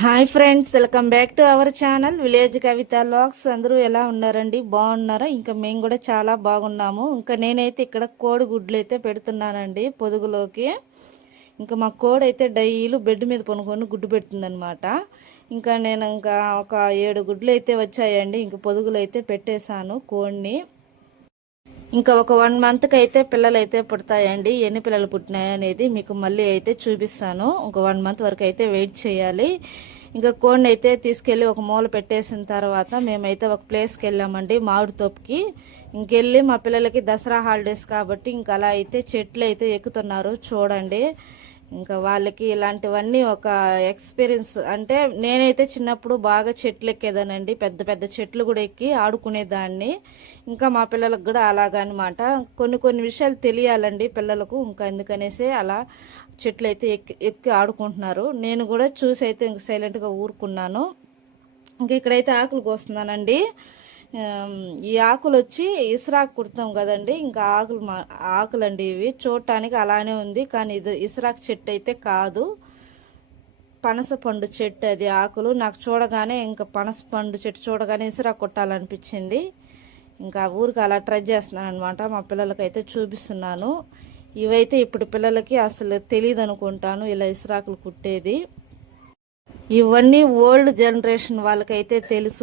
Hi friends, welcome back to our channel village Kavitha vlogs. అందరూ ఎలా ఉన్నారండి? బాగున్నారా? ఇంకా మేము కూడా చాలా బాగున్నాము. ఇంకా నేనైతే ఇక్కడ కోడి గుడ్లు అయితే పెడుతున్నానండి పొదుగులోకి. ఇంకా మా కోడి అయితే డైలీ బెడ్ మీద పనుకొని గుడ్డు పెడుతుందనమాట. ఇంకా నేను ఒక 7 గుడ్లు అయితే వచ్చాయండి. ఇంక పొదుగులు అయితే పెట్టేశాను కోడిని. ఇంకా ఒక 1 మంత్కి అయితే పిల్లలు అయితే పుడతాయండి. ఎన్ని పిల్లలు పుట్టినాయి అనేది మీకు మళ్ళీ అయితే చూపిస్తాను. ఒక 1 మంత్ వరకు అయితే వెయిట్ చేయాలి. ఇంకా కోడిని అయితే తీసుకెళ్ళి ఒక మూల పెట్టేసిన తర్వాత మేమైతే ఒక ప్లేస్కి వెళ్ళామండి, మామిడి తోపుకి. ఇంకెళ్ళి మా పిల్లలకి దసరా హాలిడేస్ కాబట్టి ఇంకా అలా అయితే చెట్లు అయితే ఎక్కుతున్నారు చూడండి. ఇంకా వాళ్ళకి ఇలాంటివన్నీ ఒక ఎక్స్పీరియన్స్. అంటే నేనైతే చిన్నప్పుడు బాగా చెట్లు ఎక్కేదానండి, పెద్ద పెద్ద చెట్లు కూడా ఎక్కి ఆడుకునేదాన్ని. ఇంకా మా పిల్లలకు కూడా అలాగనమాట. కొన్ని కొన్ని విషయాలు తెలియాలండి పిల్లలకు. ఇంకా ఎందుకనేసి అలా చెట్లు అయితే ఎక్కి ఆడుకుంటున్నారు. నేను కూడా చూసి అయితే ఇంక సైలెంట్గా ఊరుకున్నాను. ఇంక ఇక్కడైతే ఆకులు కోస్తున్నానండి. ఈ ఆకులు వచ్చి ఇసురాకు కుడతాం కదండి, ఇంకా ఆకులండి ఇవి. చూడటానికి అలానే ఉంది కానీ ఇది ఇసురాకు చెట్టు అయితే కాదు, పనస పండు చెట్టు అది. ఆకులు నాకు చూడగానే ఇంకా పనస పండు చెట్టు చూడగానే ఇసురాకు కొట్టాలనిపించింది. ఇంకా ఊరికి అలా ట్రై చేస్తున్నాను అనమాట. మా పిల్లలకైతే చూపిస్తున్నాను. ఇవైతే ఇప్పుడు పిల్లలకి అసలు తెలియదు అనుకుంటాను ఇలా ఇసురాకులు కుట్టేది. ఇవన్నీ ఓల్డ్ జనరేషన్ వాళ్ళకైతే తెలుసు.